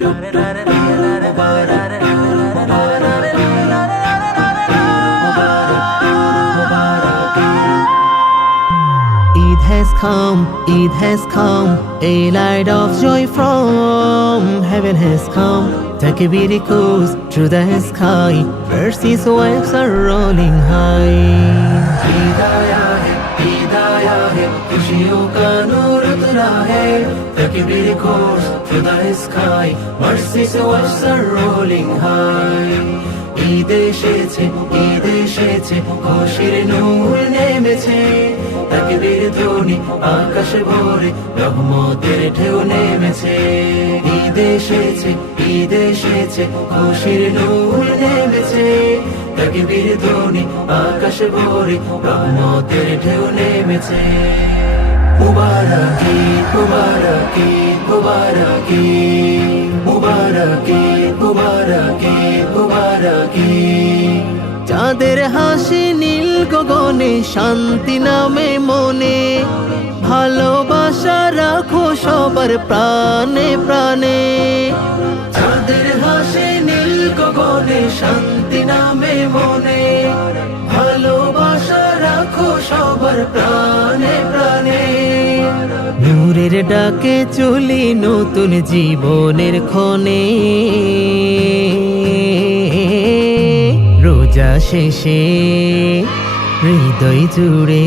Eid has come, a light of joy from heaven has come. Takbir echoes through the sky, mercy's waves are rolling high. Eid आया है, खुशियों का नूर उतरा है. Takbir echoes through the sky, mercy's waves are rolling high. Eid এসেছে, খুশির নূর নেমেছে. তাকবীর ধ্বনি আকাশ ভরে রহমতের ঢেউ নেমেছে. ঈদ এসেছে, খুশির নূর নেমেছে. তাকবীর ধ্বনি আকাশ ভরে রহমতের ঢেউ নেমেছে. মুবারক ঈদ, মুবারক ঈদ, মুবারক ঈদ, মুবারক ঈদ, মুবারক ঈদ, মুবারক ঈদ. চাঁদের হাসি নীল গগনে, শান্তি নামে মনে, ভালোবাসা রাখো সবার প্রাণে প্রাণে. চাঁদের হাসি নীল গগনে, শান্তি নামে মনে, ভালোবাসা রাখো সবার প্রাণে প্রাণে. নূরের ডাকে চলি নতুন জীবনের ক্ষণে, রোজা শেষে হৃদয় জুড়ে